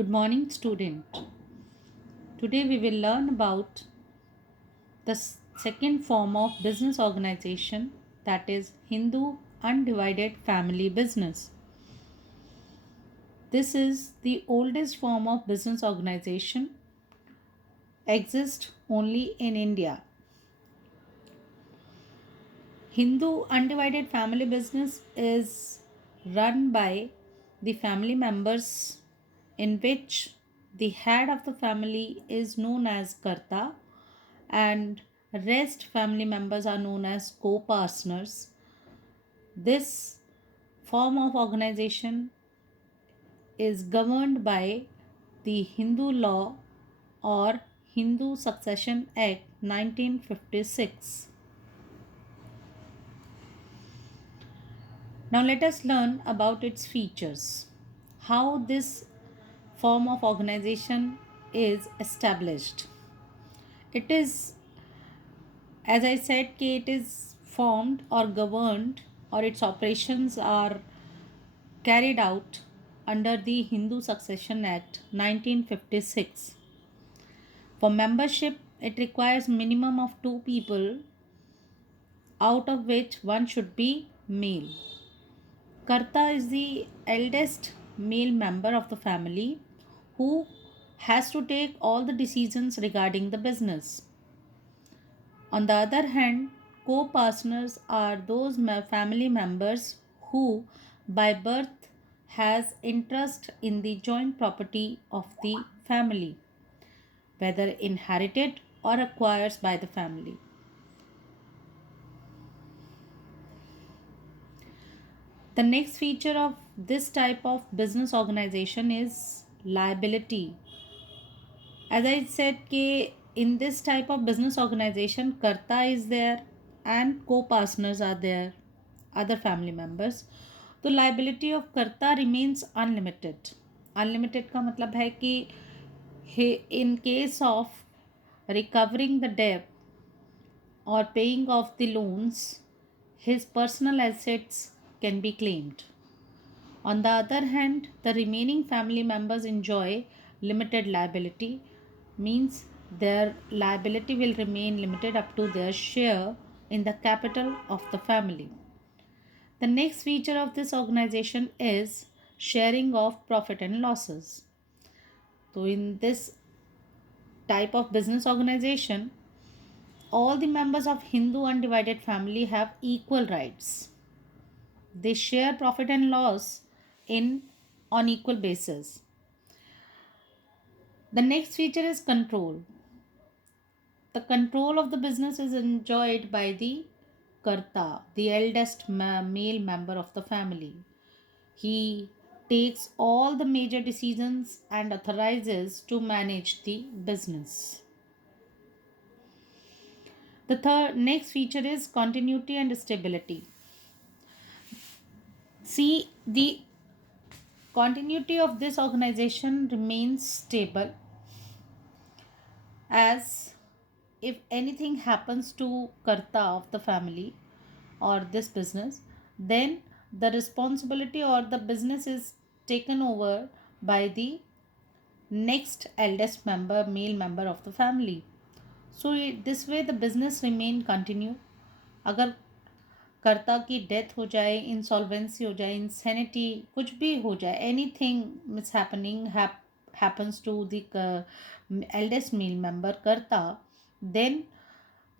Good morning, student. Today we will learn about the second form of business organization, that is Hindu undivided family business. This is the oldest form of business organization, exists only in India. Hindu undivided family business is run by the family members, in which the head of the family is known as Karta and rest family members are known as co-partners. This form of organization is governed by the Hindu law or Hindu Succession Act 1956. Now let us learn about its features. How this form of organization is established. It is, as I said, it is formed or governed, or its operations are carried out under the Hindu Succession Act 1956. For membership, it requires minimum of two people, out of which one should be male. Karta is the eldest male member of the family who has to take all the decisions regarding the business. On the other hand, co partners are those family members who, by birth, has interest in the joint property of the family, whether inherited or acquired by the family. The next feature of this type of business organization is liability. As I said, in this type of business organization, Karta is there and co-partners are there, other family members. तो liability of Karta remains unlimited. Unlimited का मतलब है कि in case of recovering the debt or paying off the loans, his personal assets can be claimed. On the other hand, the remaining family members enjoy limited liability, means their liability will remain limited up to their share in the capital of the family. The next feature of this organization is sharing of profit and losses. So, in this type of business organization, all the members of Hindu undivided family have equal rights. They share profit and loss in on equal basis. The next feature is control. The control of the business is enjoyed by the Karta, the eldest male member of the family. He takes all the major decisions and authorizes to manage the business. The third next feature is continuity and stability. See, the continuity of this organization remains stable, as if anything happens to Karta of the family or this business, then the responsibility or the business is taken over by the next eldest member, male member of the family. So this way the business remain continue. अगर कर्ता की death हो जाए, insolvency हो जाए, insanity कुछ भी हो जाए, anything miss happening happens to the eldest male member कर्ता, देन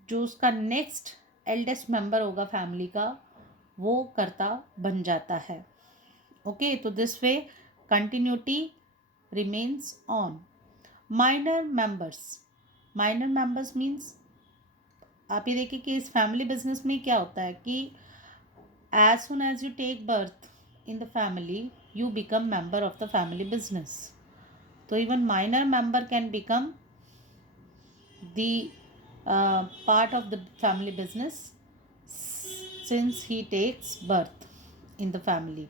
जो उसका नेक्स्ट एल्डेस्ट मेंबर होगा फैमिली का, वो कर्ता बन जाता है. ओके, तो this way continuity remains on. Minor members. Minor members means, आप ये देखिए कि इस फैमिली बिजनेस में क्या होता है कि as soon as you take birth in the family, you become member of the family business. तो even minor member can become the part of the family business since he takes birth in the family.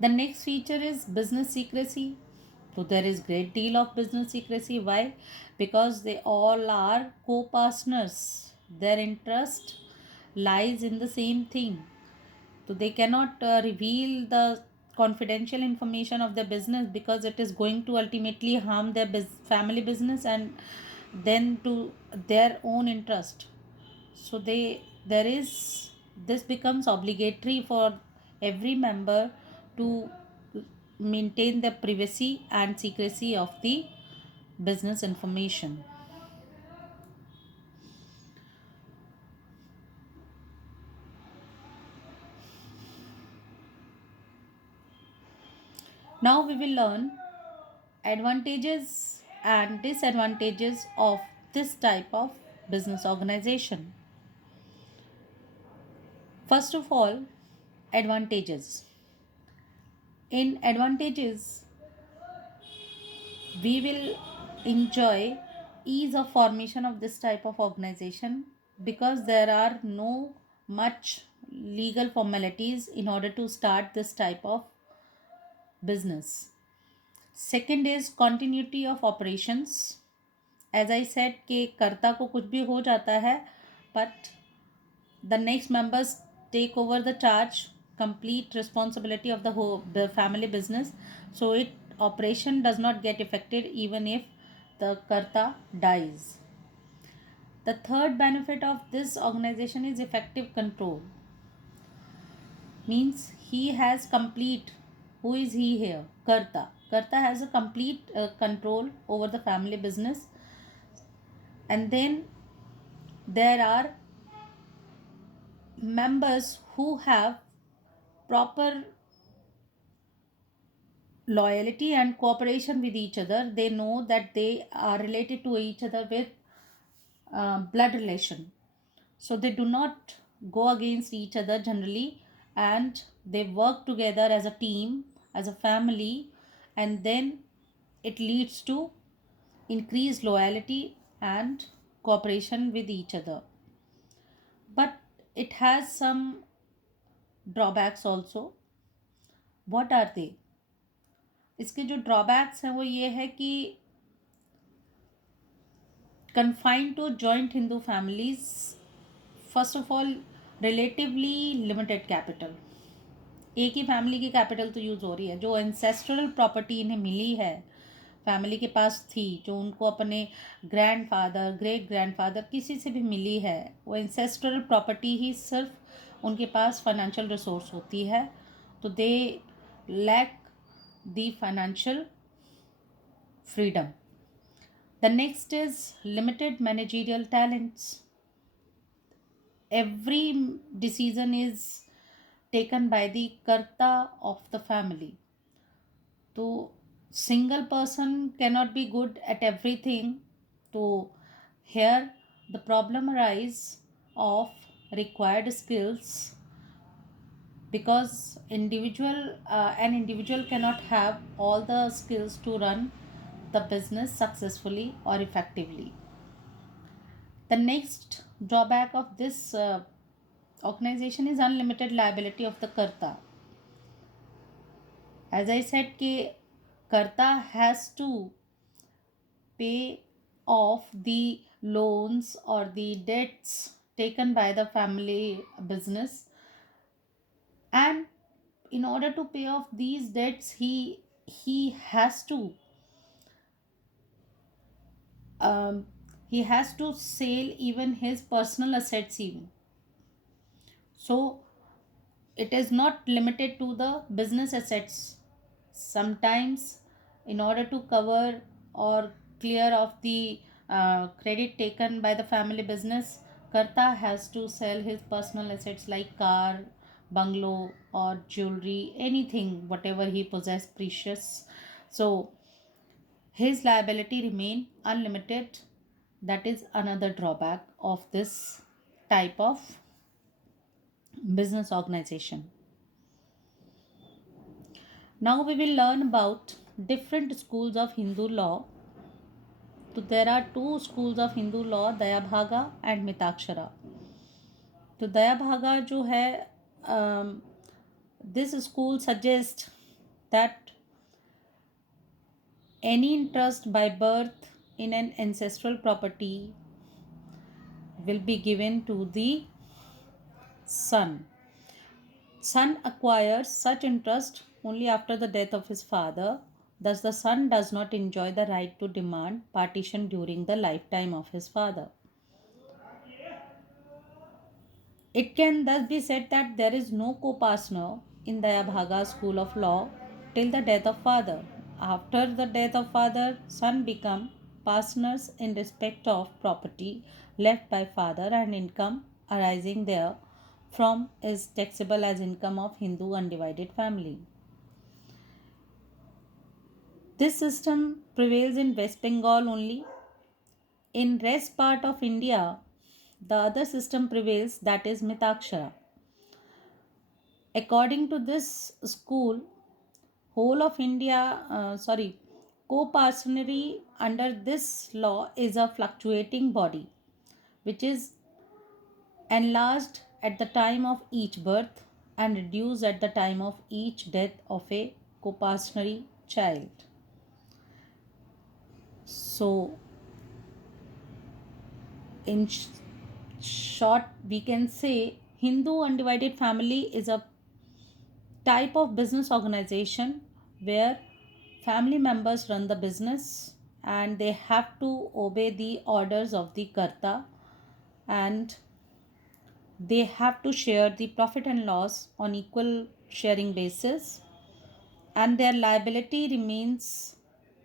The next feature is business secrecy. So there is great deal of business secrecy. Why? Because they all are co-partners. Their interest lies in the same thing. So they cannot reveal the confidential information of their business, because it is going to ultimately harm their family business and then to their own interest. So there is this becomes obligatory for every member to maintain the privacy and secrecy of the business information. Now we will learn advantages and disadvantages of this type of business organization. First of all, advantages. In advantages, we will enjoy ease of formation of this type of organization, because there are no much legal formalities in order to start this type of business. Second is continuity of operations. As I said कि कर्ता को कुछ भी हो जाता है, but the next members take over the charge, complete responsibility of the family business, so it operation does not get affected even if the karta dies. The third benefit of this organization is effective control. Means he has complete, who is he here? Karta has a complete control over the family business. And then there are members who have proper loyalty and cooperation with each other. They know that they are related to each other with blood relation, so they do not go against each other generally, and they work together as a team, as a family, and then it leads to increased loyalty and cooperation with each other. But it has some drawbacks also. What are they? इसके जो drawbacks हैं वो ये है कि confined to joint Hindu families, first of all, relatively limited capital. एक ही family की capital तो यूज़ हो रही है, जो एंसेस्ट्रल प्रॉपर्टी इन्हें मिली है, फैमिली के पास थी, जो उनको अपने ग्रैंडफादर, ग्रेट ग्रैंडफादर, किसी से भी मिली है, वो एंसेस्ट्रल प्रॉपर्टी ही सिर्फ उनके पास फाइनेंशियल रिसोर्स होती है, तो they lack the financial freedom. The next is limited managerial talents. Every decision is taken by the karta of the family. So single person cannot be good at everything. So here the problem arise of required skills, because an individual cannot have all the skills to run the business successfully or effectively. The next drawback of this organization is unlimited liability of the karta. As I said, कि karta has to pay off the loans or the debts taken by the family business, and in order to pay off these debts, he has to um, he has to sell even his personal assets even. So it is not limited to the business assets. Sometimes, in order to cover or clear off the credit taken by the family business, karta has to sell his personal assets like car, bungalow, or jewelry, anything, whatever he possess precious. So his liability remain unlimited. That is another drawback of this type of business organization. Now we will learn about different schools of Hindu law. So there are two schools of Hindu law, Dayabhaga and Mitakshara. तो दयाभागा जो है, this school suggests that any interest by birth in an ancestral property will be given to the son. Son acquires such interest only after the death of his father. Thus, the son does not enjoy the right to demand partition during the lifetime of his father. It can thus be said that there is no co-partner in Dayabhaga school of law till the death of father. After the death of father, son become partners in respect of property left by father, and income arising there from is taxable as income of Hindu undivided family. This system prevails in West Bengal only. In rest part of India, the other system prevails, that is Mitakshara. According to this school, whole of India, co-parsonary under this law is a fluctuating body which is enlarged at the time of each birth and reduced at the time of each death of a co-parsonary child. So, in short, we can say Hindu undivided family is a type of business organization where family members run the business and they have to obey the orders of the karta, and they have to share the profit and loss on equal sharing basis, and their liability remains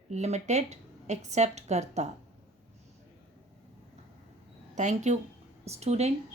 limited except karta. Thank you, student.